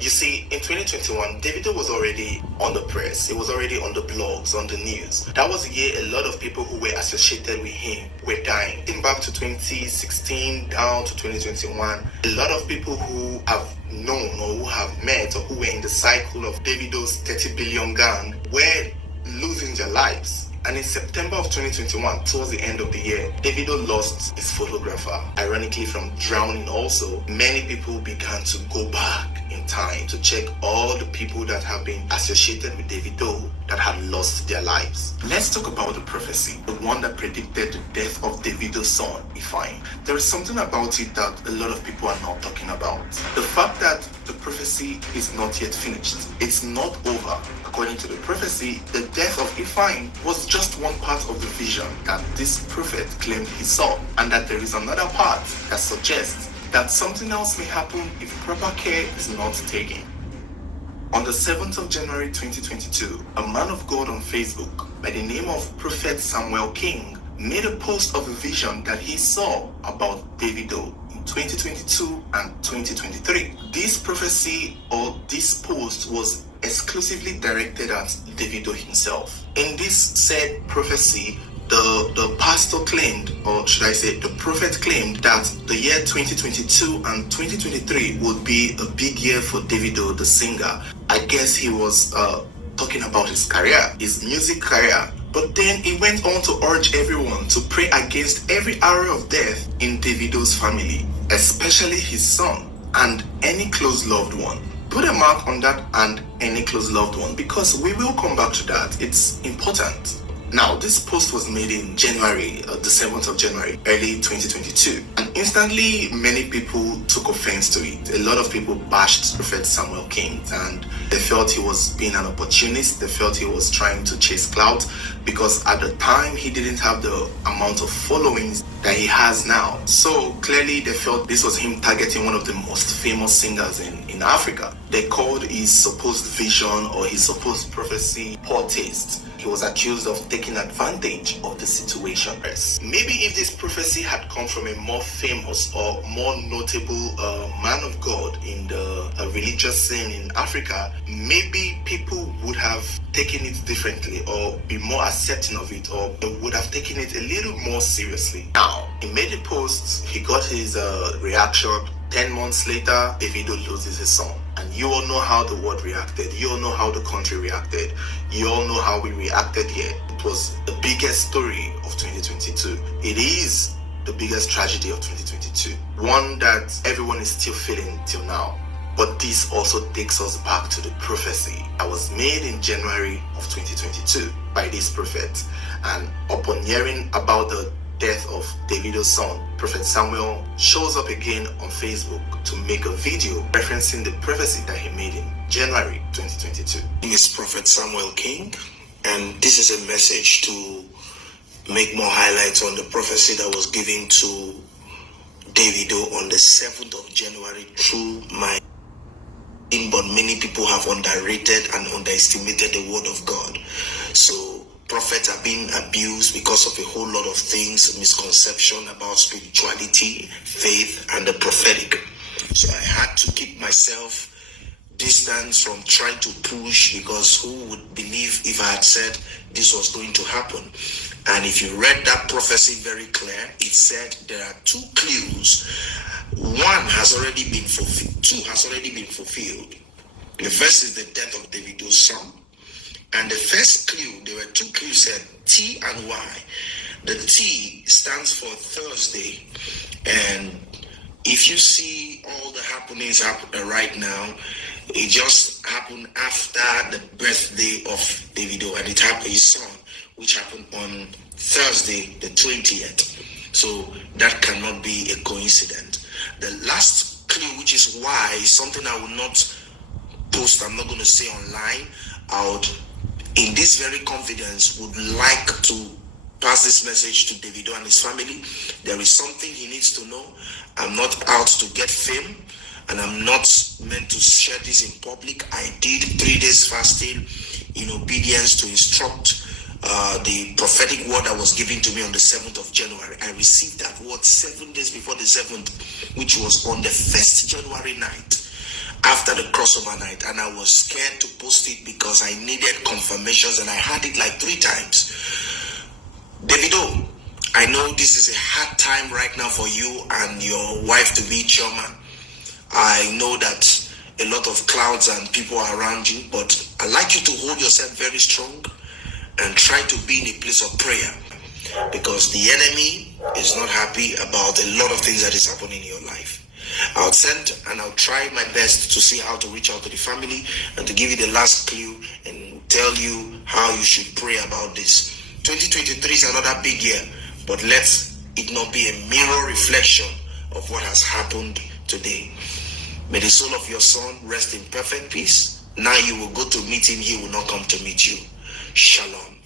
You see, in 2021, Davido was already on the press. He was already on the blogs, on the news. That was the year a lot of people who were associated with him were dying. Think back to 2016 down to 2021, a lot of people who have known or who have met or who were in the cycle of Davido's 30 billion gang were losing their lives. And in September of 2021, towards the end of the year, Davido lost his photographer. Ironically, from drowning also, many people began to go back in time to check all the people that have been associated with Davido that had lost their lives. Let's talk about the prophecy, the one that predicted the death of Davido's son, Ifeanyi. There is something about it that a lot of people are not talking about. The fact that the prophecy is not yet finished. It's not over. According to the prophecy, the death of Ifeanyi was just one part of the vision that this prophet claimed he saw, and that there is another part that suggests that something else may happen if proper care is not taken. On the 7th of January 2022, a man of God on Facebook by the name of Prophet Samuel King made a post of a vision that he saw about Davido in 2022 and 2023. This prophecy or this post was exclusively directed at Davido himself. In this said prophecy, the pastor claimed, or should I say the prophet claimed, that the year 2022 and 2023 would be a big year for Davido the singer. I guess he was talking about his career, his music career. But then he went on to urge everyone to pray against every arrow of death in Davido's family, especially his son and any close loved one. Put a mark on that "and any close loved one" because we will come back to that. It's important. Now, this post was made in January, the 7th of January, early 2022. And instantly, many people took offense to it. A lot of people bashed Prophet Samuel King, and they felt he was being an opportunist. They felt he was trying to chase clout because at the time, he didn't have the amount of followings that he has now. So clearly, they felt this was him targeting one of the most famous singers in Africa. They called his supposed vision or his supposed prophecy poor taste. He was accused of taking advantage of the situation. Maybe if this prophecy had come from a more famous or more notable man of God in the religious scene in Africa, maybe people would have taken it differently or be more accepting of it, or they would have taken it a little more seriously. Now, he made a post, he got his reaction. 10 months later, Davido loses his son. And you all know how the world reacted. You all know how the country reacted. You all know how we reacted here. It was the biggest story of 2022. It is the biggest tragedy of 2022. One that everyone is still feeling till now. But this also takes us back to the prophecy that was made in January of 2022 by this prophet. And upon hearing about the death of Davido's son, Prophet Samuel shows up again on Facebook to make a video referencing the prophecy that he made in January 2022. My name is Prophet Samuel King, and this is a message to make more highlights on the prophecy that was given to Davido on the 7th of January through my but many people have underrated and underestimated the word of God. So prophets are being abused because of a whole lot of things, misconception about spirituality, faith, and the prophetic. So I had to keep myself distance from trying to push, because who would believe if I had said this was going to happen? And if you read that prophecy very clear, it said there are two clues. One has already been fulfilled. Two has already been fulfilled. The first is the death of Davido's son. And the first clue, there were two clues said T and Y. The T stands for Thursday. And if you see all the happenings happen right now, it just happened after the birthday of Davido, and it happened his son, which happened on Thursday, the 20th. So that cannot be a coincidence. The last clue, which is why, is something I will not post, I'm not going to say online. I would, in this very confidence, would like to pass this message to Davido and his family. There is something he needs to know. I'm not out to get fame, and I'm not meant to share this in public. I did 3 days fasting in obedience to instruct the prophetic word that was given to me on the 7th of January. I received that word 7 days before the 7th, which was on the 1st January night. after the crossover night, and I was scared to post it because I needed confirmations, and I had it like 3 times. Davido, I know this is a hard time right now for you and your wife to be Chioma. I know that a lot of clouds and people are around you, but I'd like you to hold yourself very strong and try to be in a place of prayer, because the enemy is not happy about a lot of things that is happening in your life. I'll send and I'll try my best to see how to reach out to the family and to give you the last clue and tell you how you should pray about this. 2023 is another big year, but let it not be a mirror reflection of what has happened today. May the soul of your son rest in perfect peace. Now you will go to meet him, he will not come to meet you. Shalom.